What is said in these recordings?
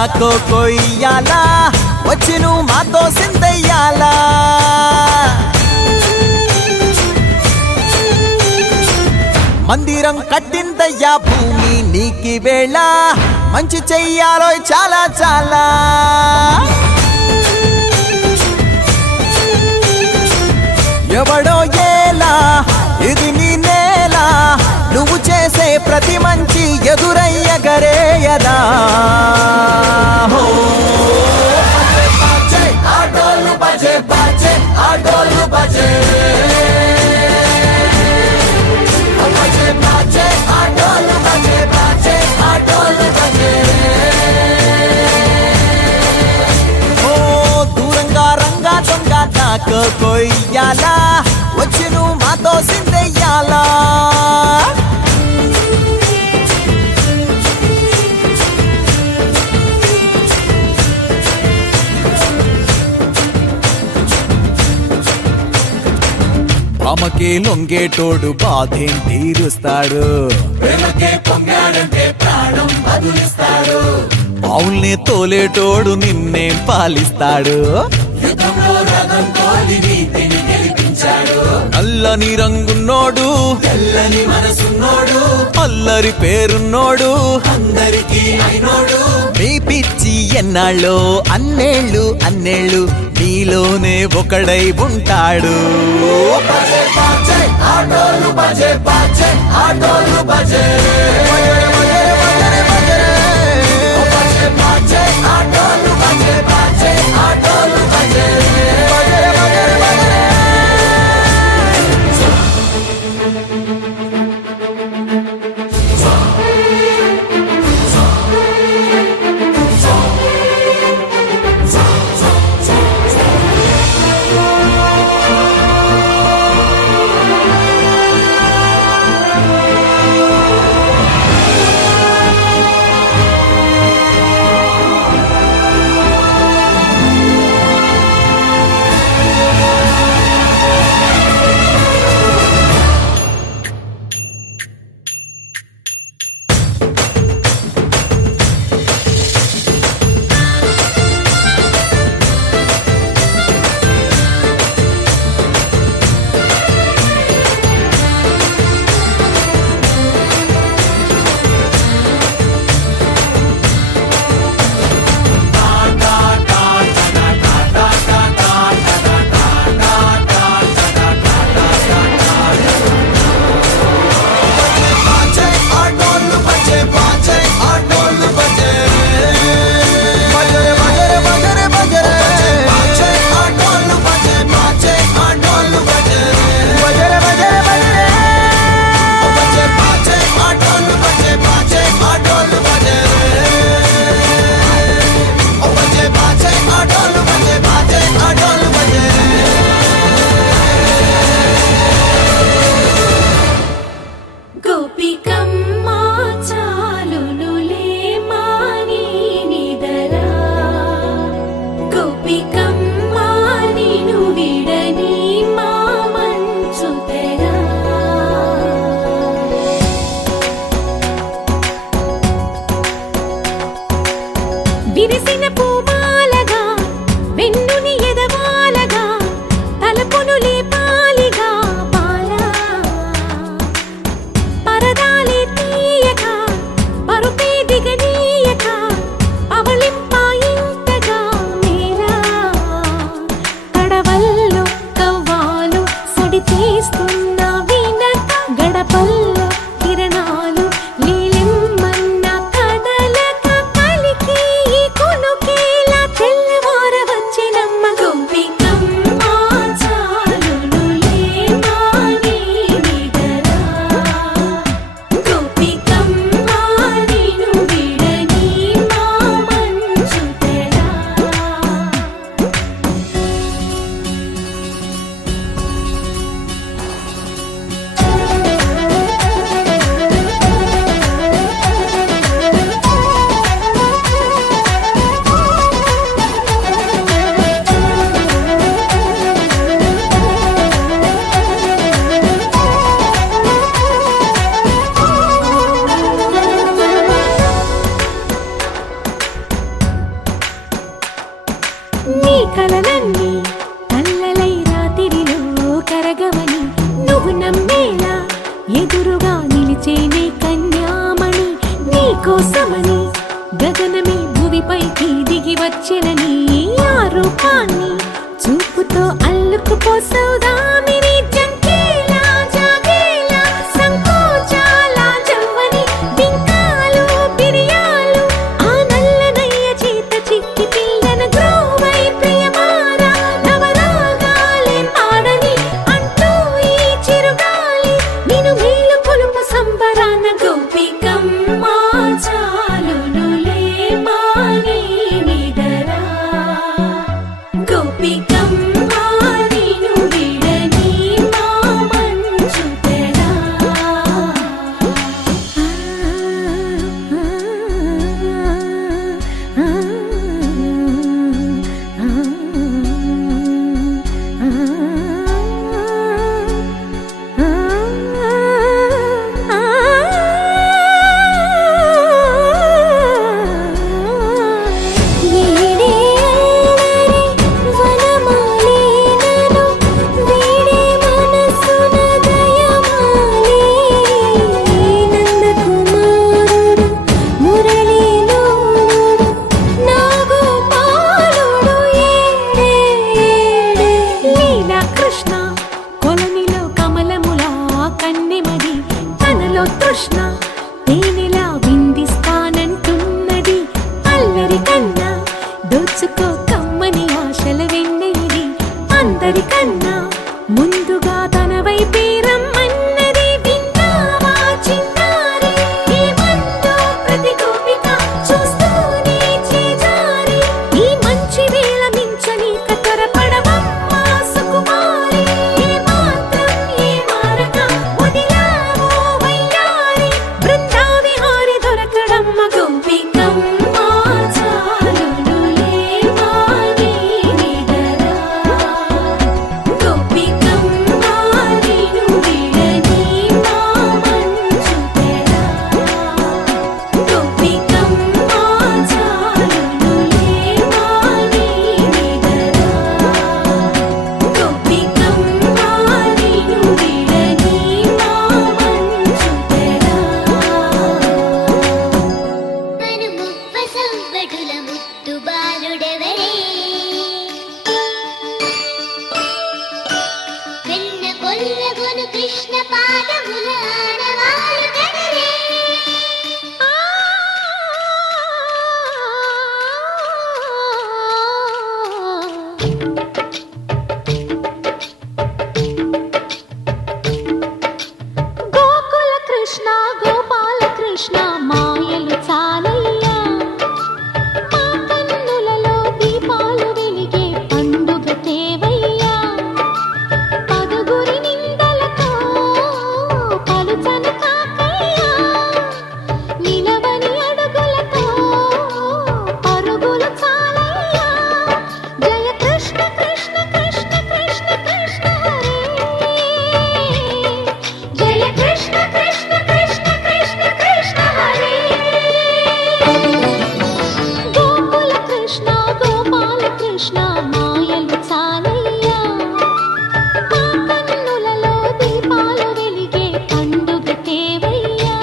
దాకో కొయ్యాలా వచ్చి నువ్వు మాతో సిందయ్యాలా మందిరం కట్టిందయ్యా భూమి నీకి వేళ మంచి చెయ్యాలో చాలా చాలా ఎవడో ఏలా ఇది నీ నేల నువ్వు చేసే ప్రతి మంచి ఎదురయ్యగరేయదా ఆటోలు బజే బజే ఆటోలు బజే కొయ్యాలా వచ్చి నువ్వు మాతో సిందయ్యాలా అమ్మకే లొంగేటోడు బాధేం తీరుస్తాడు పావుల్ని తోలేటోడు నిన్నేం పాలిస్తాడు నల్లని రంగున్నోడు తెల్లని మనసున్నోడు అల్లరి పేరున్నోడు అందరికీ అయినోడు మీ పిచ్చి ఎన్నాళ్ళో అన్నేళ్ళు అన్నేళ్ళు నీలోనే ఒకడై ఉంటాడు ఆటోలు బజే బజే ఆటోలు బజే ఆటోలు బజే బజే ఆటోలు బజే కోసమని గగనమే భువిపైకి దిగి వచ్చెనని ఆ రూపాన్ని చూపుతో అల్లుకుపోసౌదామిని జంకేలా జాగేలా సంకోచాల జవ్వని బింకాలు బిరియాలు ఆ నల్లనయ్య చేత చిక్కి పిల్లన గ్రోవై ప్రియమారా నవరాగాలే పాడని అంటూ ఈ చిరుగాలి నిన్ను మేలు కొలుపు సంబరాన గోపికమ్మ చాలునులే మాని నిదరా గోపికమ్మ నిన్ను విడని మా మంచు తెరా తృష్ణ తేనెలా విందిస్తానంటున్నది అల్లరి కన్నా దోచుకో కమ్మని ఆశల వెన్నెయిది అందరికన్నా ముందుగా తన వైపే రమ్మన్నది విన్నావా చిన్నారి ఈ మందో ప్రతి గోపిక చూస్తూనే చేజారి ఈ మంచి వేళ మించని కతరపడవమ్మ సుకుమారి ఏ మాత్రం ఏ మారక వదిలావో వయ్యారి బృందావిహారి దొరకడమ్మ గోపికమ్మ చాలునులే మాని నిదరా గోపికమ్మ నిన్ను విడని మా మంచు తెరా గోపికమ్మ చాలునులే మాని నిదరా గోపికమ్మ నిన్ను విడని మా మంచు తెరా మను ముప్ప సంవడుల ముత్తు బాలుడెవరే వెన్న కొల్లగొను కృష్ణ పాదముల ఆనవాలు కదరే గోకుల కృష్ణ గోపాల కృష్ణ మాయలు చాలయ్యా మా కన్నులలో దీపాలు వెలిగే పండుగ తేవయ్యా పదుగురి నిందలతో పలుచను కాకయ్యా నిలవని అడుగులతో పరుగులు చాలయ్యా జయ కృష్ణ కృష్ణ కృష్ణ కృష్ణ కృష్ణ హరే జయ కృష్ణ కృష్ణ కృష్ణ కృష్ణ కృష్ణ హరే గోకుల కృష్ణ గోపాల కృష్ణ మాయలు చాలయ్యా మా కన్నులలో దీపాలు వెలిగే పండుగ తేవయ్యా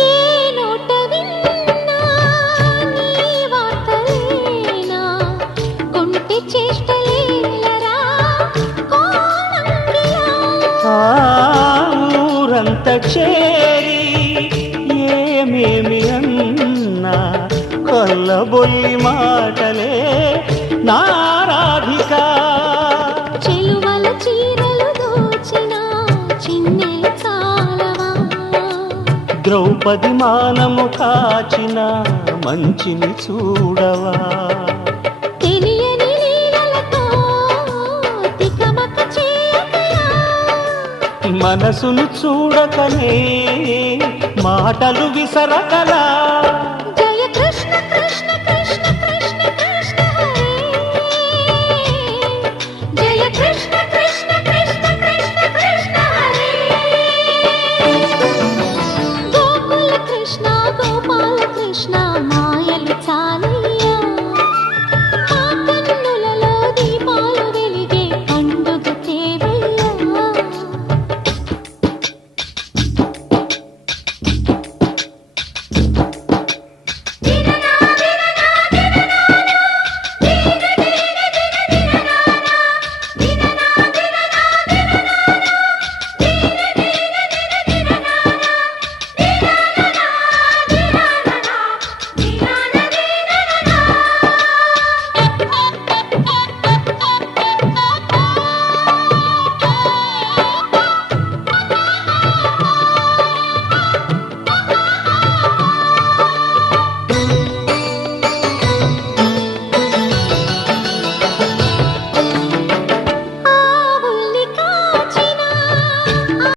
ఏ నోట విన్నా నీ వార్తలేనా కొంటె చేష్టలేలరా కోణంగిలా ఊరంత చేరి ఏమేమి అన్నా కొల్లబొల్లి మాటలే నారాధిక చెలువల చీరలు దోచిన చిన్నెలు చాలవా ద్రౌపది మానము కాచిన మంచిని చూడవా తెలియని లీలలతో తికమక చేయక మనసును చూడకనే మాటలు విసరకలా